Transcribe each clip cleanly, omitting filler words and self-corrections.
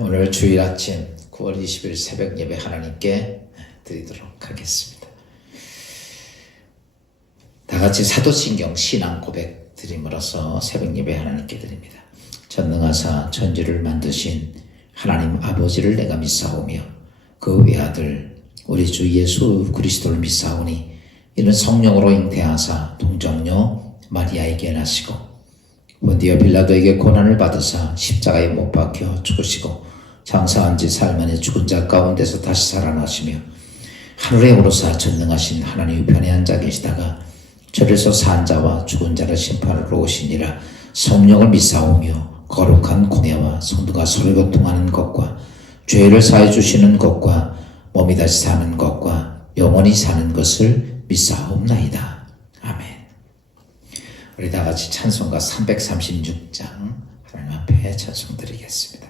오늘 주일 아침 9월 20일 새벽 예배 하나님께 드리도록 하겠습니다. 다 같이 사도신경 신앙 고백 드림으로써 새벽 예배 하나님께 드립니다. 전능하사 천지를 만드신 하나님 아버지를 내가 믿사오며 그 외아들 우리 주 예수 그리스도를 믿사오니 이는 성령으로 잉태하사 동정녀 마리아에게 나시고 본디오 빌라도에게 고난을 받으사 십자가에 못 박혀 죽으시고 장사한 지 사흘 만에 죽은 자 가운데서 다시 살아나시며 하늘에 오르사 전능하신 하나님 우편에 앉아 계시다가 절에서 산 자와 죽은 자를 심판하러 오시니라. 성령을 믿사오며 거룩한 공예와 성도가 서로 교통하는 것과 죄를 사해 주시는 것과 몸이 다시 사는 것과 영원히 사는 것을 믿사옵나이다. 아멘. 우리 다 같이 찬송가 336장 하나님 앞에 찬송 드리겠습니다.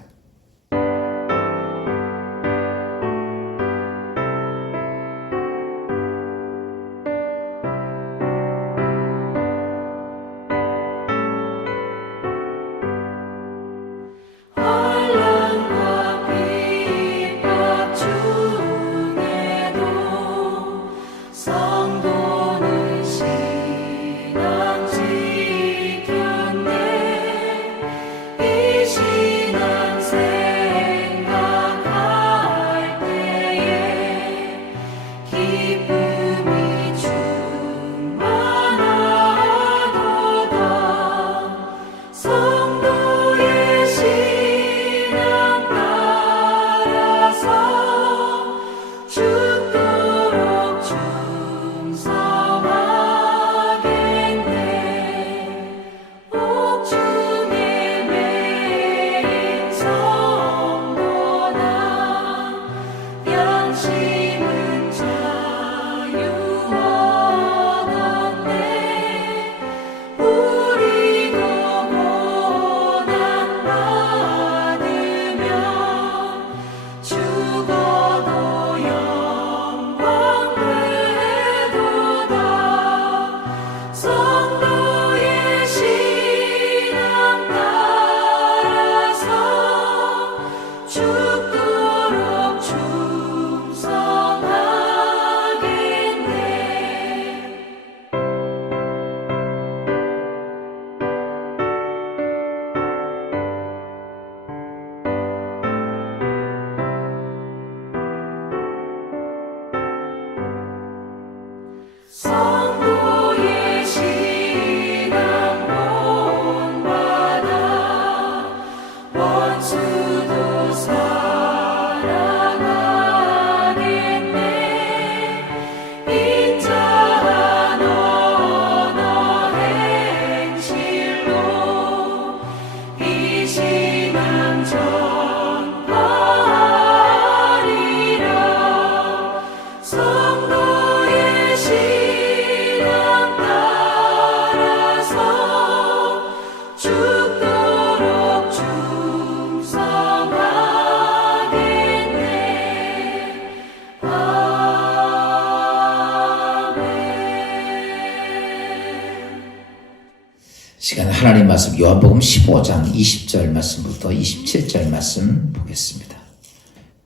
시간 하나님 말씀 요한복음 15장 20절 말씀부터 27절 말씀 보겠습니다.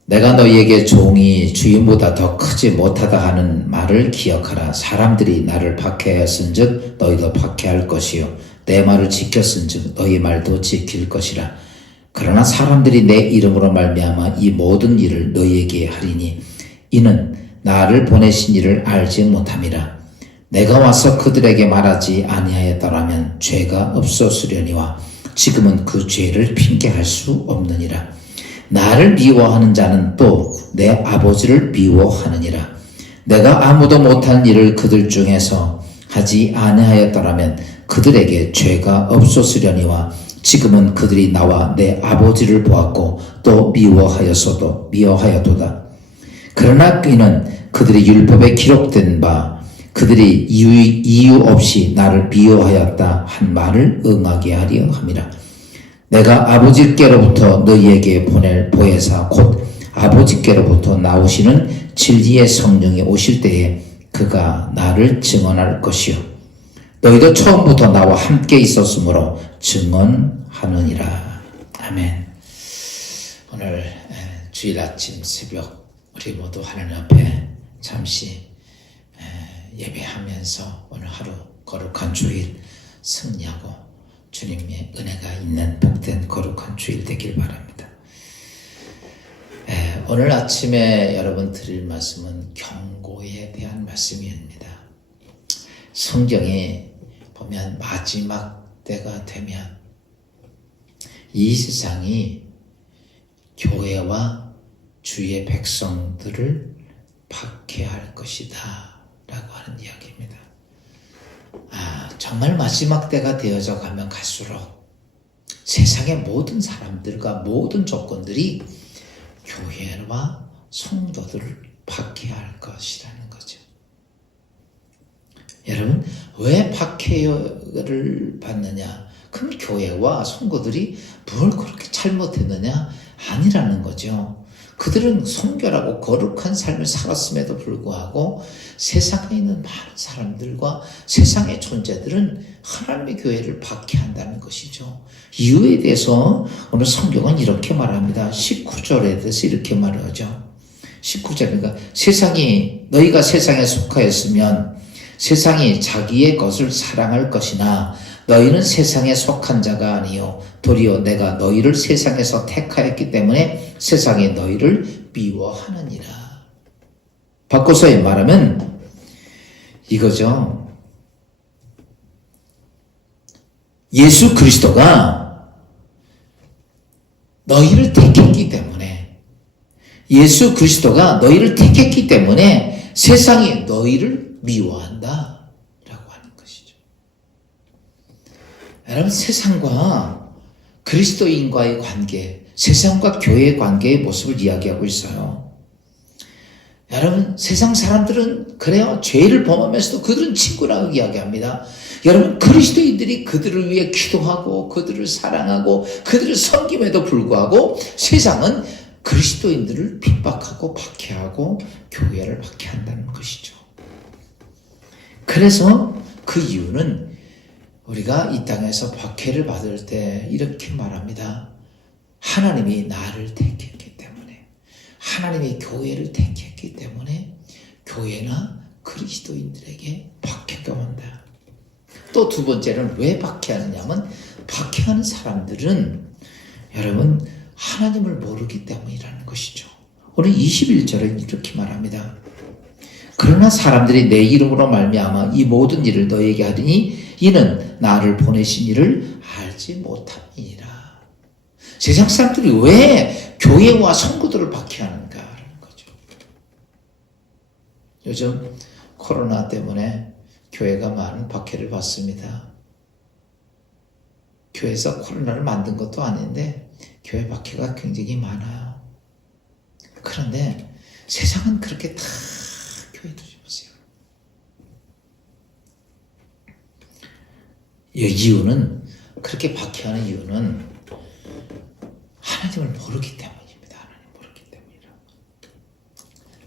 내가 너희에게 종이 주인보다 더 크지 못하다 하는 말을 기억하라. 사람들이 나를 박해하였은즉 너희도 박해할 것이요 내 말을 지켰은즉 너희 말도 지킬 것이라. 그러나 사람들이 내 이름으로 말미암아 이 모든 일을 너희에게 하리니 이는 나를 보내신 이를 알지 못함이라. 내가 와서 그들에게 말하지 아니하였더라면 죄가 없었으려니와 지금은 그 죄를 핑계할 수 없느니라. 나를 미워하는 자는 또 내 아버지를 미워하느니라. 내가 아무도 못한 일을 그들 중에서 하지 아니하였더라면 그들에게 죄가 없었으려니와 지금은 그들이 나와 내 아버지를 보았고 또 미워하여도다. 그러나 이는 그들이 율법에 기록된 바 그들이 이유 없이 나를 미워하였다 한 말을 응하게 하려 함이라. 내가 아버지께로부터 너희에게 보낼 보혜사 곧 아버지께로부터 나오시는 진리의 성령이 오실 때에 그가 나를 증언할 것이요 너희도 처음부터 나와 함께 있었으므로 증언하느니라. 아멘. 오늘 주일 아침 새벽 우리 모두 하나님 앞에 잠시 예배하면서 오늘 하루 거룩한 주일 승리하고 주님의 은혜가 있는 복된 거룩한 주일 되길 바랍니다. 오늘 아침에 여러분 드릴 말씀은 경고에 대한 말씀입니다. 성경에 보면 마지막 때가 되면 이 세상이 교회와 주의 백성들을 박해할 것이다 라고 하는 이야기입니다. 정말 마지막 때가 되어져 가면 갈수록 세상의 모든 사람들과 모든 조건들이 교회와 성도들을 박해할 것이라는 거죠. 여러분, 왜 박해를 받느냐? 그럼 교회와 성도들이 뭘 그렇게 잘못했느냐? 아니라는 거죠. 그들은 성결하고 거룩한 삶을 살았음에도 불구하고 세상에 있는 많은 사람들과 세상의 존재들은 하나님의 교회를 박해한다는 것이죠. 이유에 대해서 오늘 성경은 이렇게 말합니다. 19절에 대해서 이렇게 말하죠. 19절이니까 너희가 세상에 속하였으면 세상이 자기의 것을 사랑할 것이나 너희는 세상에 속한 자가 아니요 도리어 내가 너희를 세상에서 택하였기 때문에 세상이 너희를 미워하느니라. 바꿔서 말하면 이거죠. 예수 그리스도가 너희를 택했기 때문에 세상이 너희를 미워한다 라고 하는 것이죠. 여러분, 세상과 그리스도인과의 관계, 세상과 교회의 관계의 모습을 이야기하고 있어요. 여러분, 세상 사람들은 그래요. 죄를 범하면서도 그들은 친구라고 이야기합니다. 여러분, 그리스도인들이 그들을 위해 기도하고 그들을 사랑하고 그들을 섬김에도 불구하고 세상은 그리스도인들을 핍박하고 박해하고 교회를 박해한다는 것이죠. 그래서 그 이유는 우리가 이 땅에서 박해를 받을 때 이렇게 말합니다. 하나님이 나를 택했기 때문에, 하나님이 교회를 택했기 때문에 교회나 그리스도인들에게 박해가 온다. 또 두 번째는 왜 박해하느냐면 박해하는 사람들은 여러분 하나님을 모르기 때문이라는 것이죠. 오늘 21절에 이렇게 말합니다. 그러나 사람들이 내 이름으로 말미암아 이 모든 일을 너에게 하리니 이는 나를 보내신 이를 알지 못함이니라. 세상 사람들이 왜 교회와 성도들을 박해하는가라는 거죠. 요즘 코로나 때문에 교회가 많은 박해를 받습니다. 교회에서 코로나를 만든 것도 아닌데 교회 박해가 굉장히 많아요. 그런데 세상은 그렇게 다 교회들 보세요. 이유는 그렇게 박해하는 이유는 하나님을 모르기 때문입니다. 하나님 모르기 때문이라.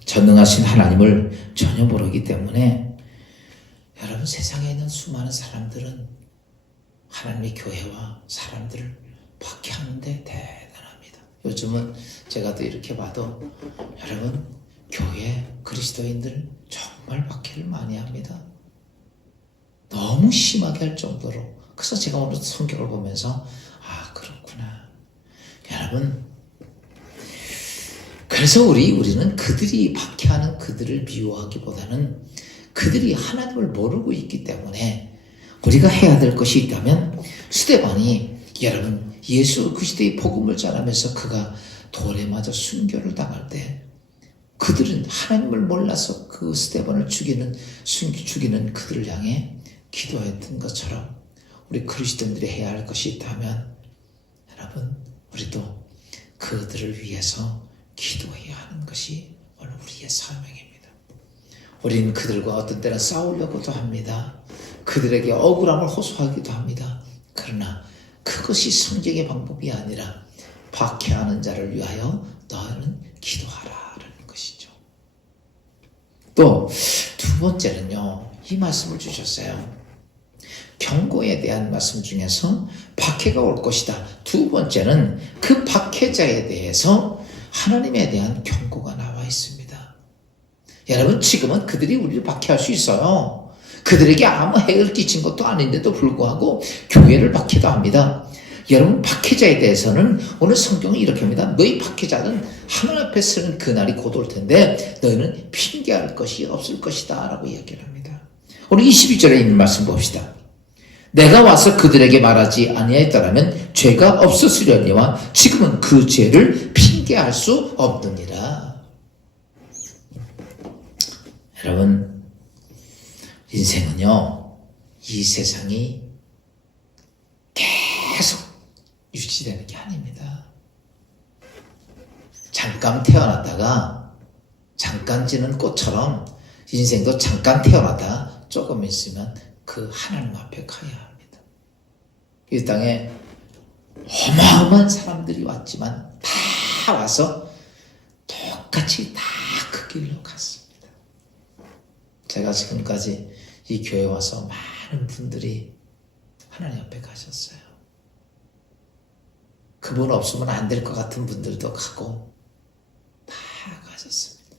전능하신 하나님을 전혀 모르기 때문에 여러분 세상에 있는 수많은 사람들은 하나님의 교회와 사람들을 박해하는데 대단합니다. 요즘은 제가 또 이렇게 봐도 여러분 교회 그리스도인들 정말 박해를 많이 합니다. 너무 심하게 할 정도로. 그래서 제가 오늘 성경을 보면서 그렇구나. 여러분, 그래서 우리는 그들이 박해하는 그들을 미워하기보다는 그들이 하나님을 모르고 있기 때문에 우리가 해야 될 것이 있다면 스데반이 여러분 예수 그리스도의 복음을 전하면서 그가 돌에 맞아 순교를 당할 때 그들은 하나님을 몰라서 그 스데반을 죽이는 그들을 향해 기도했던 것처럼 우리 그리스도인들이 해야 할 것이 있다면 여러분 우리도 그들을 위해서 기도해야 하는 것이 오늘 우리의 사명입니다. 우리는 그들과 어떤 때는 싸우려고도 합니다. 그들에게 억울함을 호소하기도 합니다. 그러나 그것이 성경의 방법이 아니라 박해하는 자를 위하여 너는 기도하라라는 것이죠. 또 두 번째는요, 이 말씀을 주셨어요. 경고에 대한 말씀 중에서 박해가 올 것이다. 두 번째는 그 박해자에 대해서 하나님에 대한 경고가 나와 있습니다. 여러분, 지금은 그들이 우리를 박해할 수 있어요. 그들에게 아무 해를 끼친 것도 아닌데도 불구하고 교회를 박해도 합니다. 여러분, 박해자에 대해서는 오늘 성경은 이렇게 합니다. 너희 박해자는 하나님 앞에 서는 그날이 곧 올 텐데 너희는 핑계할 것이 없을 것이다 라고 이야기를 합니다. 오늘 22절에 있는 말씀 봅시다. 내가 와서 그들에게 말하지 아니하였더라면 죄가 없었으려니와 지금은 그 죄를 핑계할 수 없느니라. 여러분, 인생은요, 이 세상이 계속 유지되는 게 아닙니다. 잠깐 태어났다가 잠깐 지는 꽃처럼 인생도 잠깐 태어나다 조금 있으면 그 하나님 앞에 가야 합니다. 이 땅에 어마어마한 사람들이 왔지만 다 와서 똑같이 다 그 길로 갔습니다. 제가 지금까지 이 교회에 와서 많은 분들이 하나님 앞에 가셨어요. 그분 없으면 안 될 것 같은 분들도 가고 다 가셨습니다.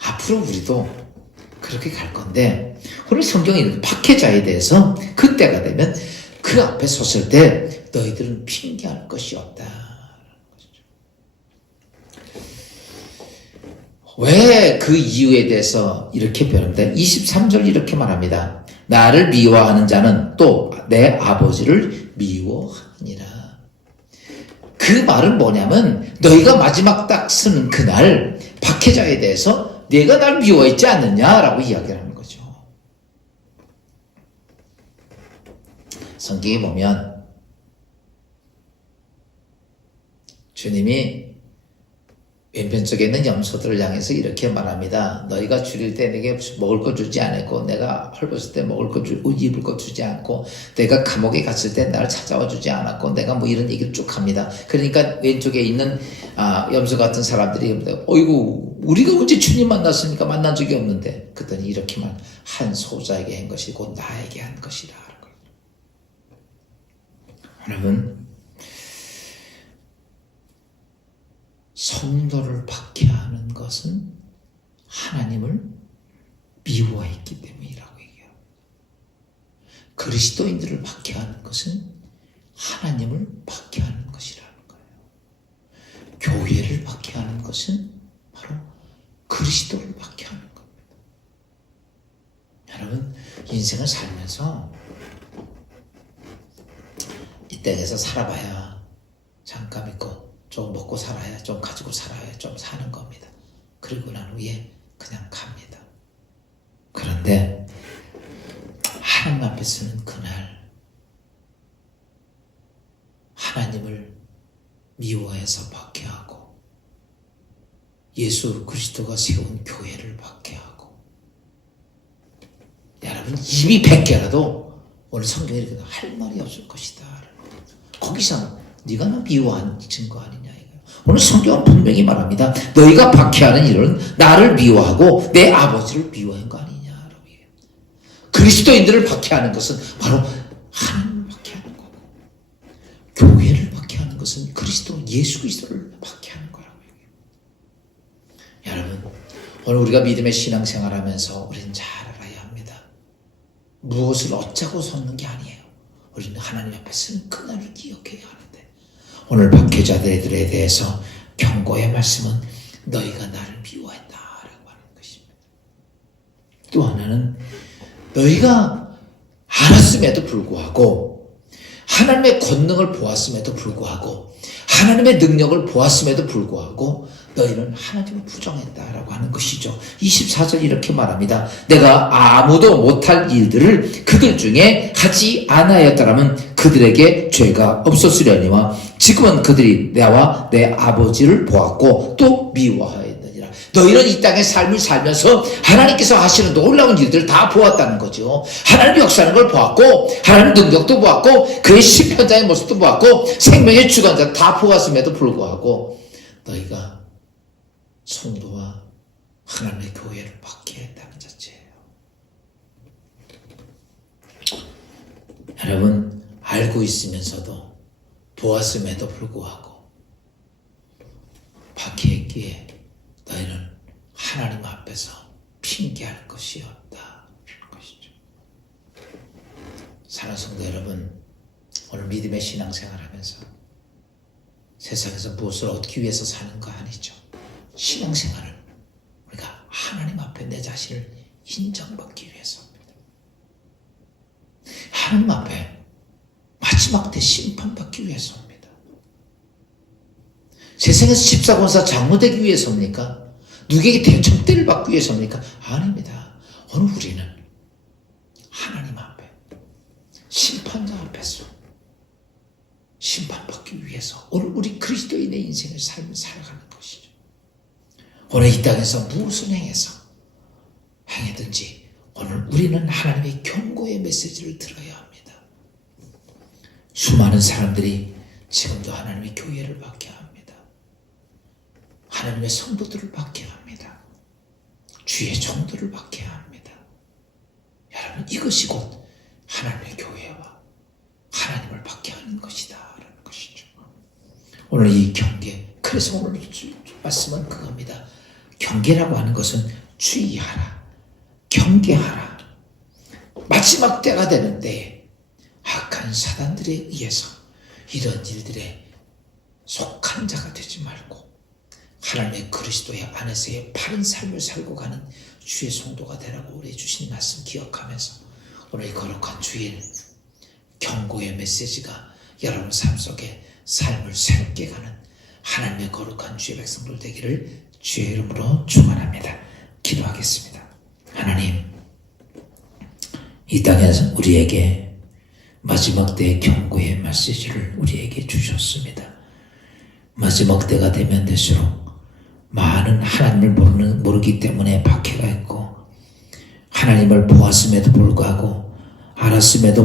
앞으로 우리도 그렇게 갈 건데, 오늘 성경이 박해자에 대해서 그때가 되면 그 앞에 섰을 때 너희들은 핑계할 것이 없다. 왜 그 이유에 대해서 이렇게 표현합니다. 23절 이렇게 말합니다. 나를 미워하는 자는 또 내 아버지를 미워하니라. 그 말은 뭐냐면 너희가 마지막 딱 서는 그날 박해자에 대해서 내가 날 미워했지 않느냐라고 이야기를 하는 거죠. 성경에 보면 주님이 왼편쪽에 있는 염소들을 향해서 이렇게 말합니다. 너희가 줄일 때 내게 먹을 거 주지 않았고, 내가 헐벗을 때 먹을 거 주고 입을 거 주지 않고, 내가 감옥에 갔을 때 나를 찾아와 주지 않았고, 내가 뭐 이런 얘기를 쭉 합니다. 그러니까 왼쪽에 있는 염소 같은 사람들이 어이구, 우리가 언제 주님 만났습니까? 만난 적이 없는데. 그랬더니 이렇게만 한 소자에게 한 것이 곧 나에게 한 것이라. 여러분, 성도를 박해하는 것은 하나님을 미워했기 때문이라고 얘기해요. 그리스도인들을 박해하는 것은 하나님을 박해하는 것이라는 거예요. 교회를 박해하는 것은 바로 그리스도를 박해하는 겁니다. 여러분, 인생을 살면서 이 땅에서 살아봐야 잠깐 있고 좀 먹고 살아야, 좀 가지고 살아야 좀 사는 겁니다. 그리고 난 후에 그냥 갑니다. 그런데 하나님 앞에 서는 그날 하나님을 미워해서 박해하고 예수 그리스도가 세운 교회를 박해하고, 여러분 입이 100개라도 오늘 성경에 이렇게 할 말이 없을 것이다. 거기서 네가 나 미워한 증거 아니냐 이거예요. 오늘 성경은 분명히 말합니다. 너희가 박해하는 일은 나를 미워하고 내 아버지를 미워한 거 아니냐라고 얘기해요. 그리스도인들을 박해하는 것은 바로 하나님을 박해하는 거고, 교회를 박해하는 것은 그리스도 예수 그리스도를 박해하는 거라고 얘기해요. 여러분, 오늘 우리가 믿음의 신앙생활하면서 우리는 잘 알아야 합니다. 무엇을 어쩌고 섰는 게 아니에요. 우리는 하나님 앞에 서는 그날을 기억해야 하는데, 오늘 박해자들에 대해서 경고의 말씀은 너희가 나를 미워했다라고 하는 것입니다. 또 하나는 너희가 알았음에도 불구하고, 하나님의 권능을 보았음에도 불구하고, 하나님의 능력을 보았음에도 불구하고 너희는 하나님을 부정했다라고 하는 것이죠. 24절 이렇게 말합니다. 내가 아무도 못할 일들을 그들 중에 하지 않았더라면 그들에게 죄가 없었으려니와 지금은 그들이 나와 내 아버지를 보았고 또 미워하였느니라. 너희는 이 땅의 삶을 살면서 하나님께서 하시는 놀라운 일들을 다 보았다는 거죠. 하나님이 역사하는 걸 보았고, 하나님 능력도 보았고, 그의 십편자의 모습도 보았고, 생명의 주관자 다 보았음에도 불구하고 너희가 성도와 하나님의 교회를 박해했다는 자체예요. 여러분, 알고 있으면서도 보았음에도 불구하고 박해했기에 너희는 하나님 앞에서 핑계할 것이 없다. 이런 것이죠. 사랑하는 성도 여러분, 오늘 믿음의 신앙생활하면서 세상에서 무엇을 얻기 위해서 사는 거 아니죠. 신앙생활은 우리가 하나님 앞에 내 자신을 인정받기 위해서입니다. 하나님 앞에 마지막 때 심판받기 위해서입니다. 세상에서 집사권사 장로되기 위해서입니까? 누구에게 대접대를 받기 위해서입니까? 아닙니다. 오늘 우리는 하나님 앞에 심판자 앞에서 심판받기 위해서 오늘 우리 그리스도인의 인생을 삶을 살아가는 것이죠. 오늘 이 땅에서 무엇을 행해든지 오늘 우리는 하나님의 경고의 메시지를 들어야 합니다. 수많은 사람들이 지금도 하나님의 교회를 박해합니다. 하나님의 성도들을 박해합니다. 주의 종들을 박해합니다. 여러분, 이것이 곧 하나님의 교회와 하나님을 박해하는 것이다 라는 것이죠. 오늘 이 경계, 그래서 오늘 말씀은 그겁니다. 경계라고 하는 것은 주의하라, 경계하라. 마지막 때가 되는 때에 악한 사단들에 의해서 이런 일들에 속한 자가 되지 말고 하나님의 그리스도의 안에서의 바른 삶을 살고 가는 주의 성도가 되라고 우리 주신 말씀 기억하면서 오늘 이 거룩한 주일 경고의 메시지가 여러분 삶 속에 삶을 새롭게 가는 하나님의 거룩한 주의 백성들 되기를 주의 이름으로 축원합니다. 기도하겠습니다. 하나님, 이 땅에서 우리에게 마지막 때의 경고의 메시지를 우리에게 주셨습니다. 마지막 때가 되면 될수록 많은 하나님을 모르기 때문에 박해가 있고, 하나님을 보았음에도 불구하고 알았음에도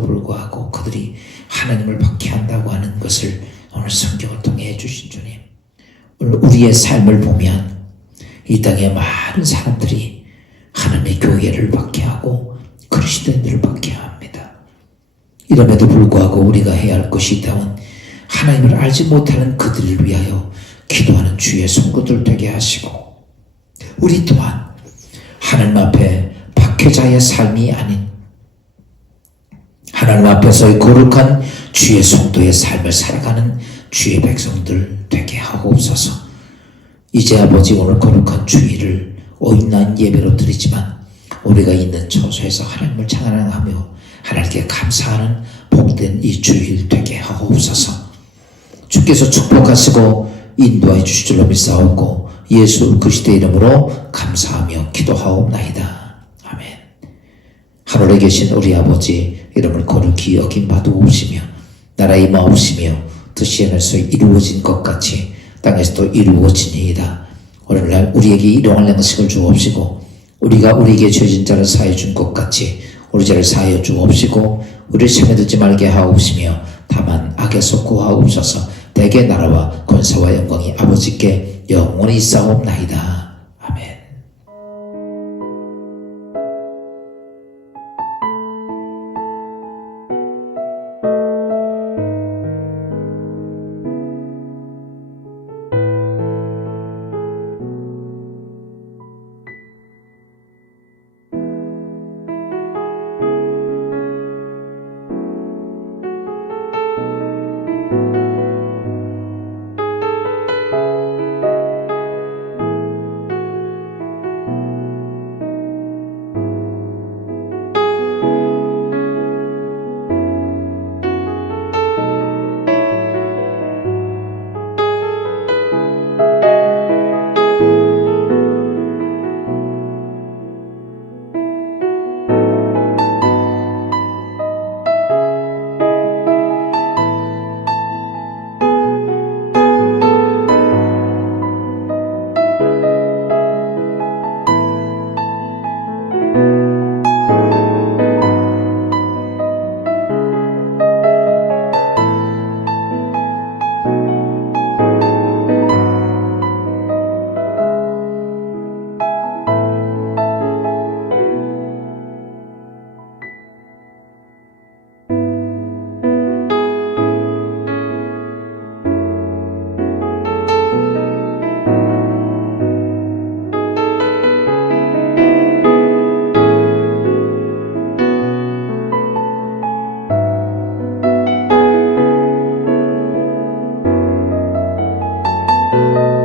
불구하고 그들이 하나님을 박해한다고 하는 것을 오늘 성경을 통해 해주신 주님, 오늘 우리의 삶을 보면 이 땅에 많은 사람들이 하나님의 교회를 박해하고 그리스도인들을 박해합니다. 이럼에도 불구하고 우리가 해야 할 것이 있다면 하나님을 알지 못하는 그들을 위하여 기도하는 주의 성도들 되게 하시고, 우리 또한 하나님 앞에 박해자의 삶이 아닌 하나님 앞에서의 거룩한 주의 성도의 삶을 살아가는 주의 백성들 되게 하옵소서. 이제 아버지, 오늘 거룩한 주일을 오인난 예배로 드리지만 우리가 있는 처소에서 하나님을 찬양하며 하나님께 감사하는 복된 이 주일 되게 하옵소서. 주께서 축복하시고 인도하여 주실 줄로 믿사옵고 예수 그리스도의 이름으로 감사하며 기도하옵나이다. 아멘. 하늘에 계신 우리 아버지, 이름을 거룩히 여김 받으옵시며 나라 임하옵시며 뜻이 하늘에서 이루어진 것 같이 땅에서도 이루어지니이다. 오늘날 우리에게 일용할 양식을 주옵시고 우리가 우리에게 죄진 자를 사하여 준 것 같이 우리 죄를 사하여 주옵시고 우리를 시험에 들지 말게 하옵시며 다만 악에서 구하옵소서. 대개 나라와 권세와 영광이 아버지께 영원히 있사옵나이다. 아멘.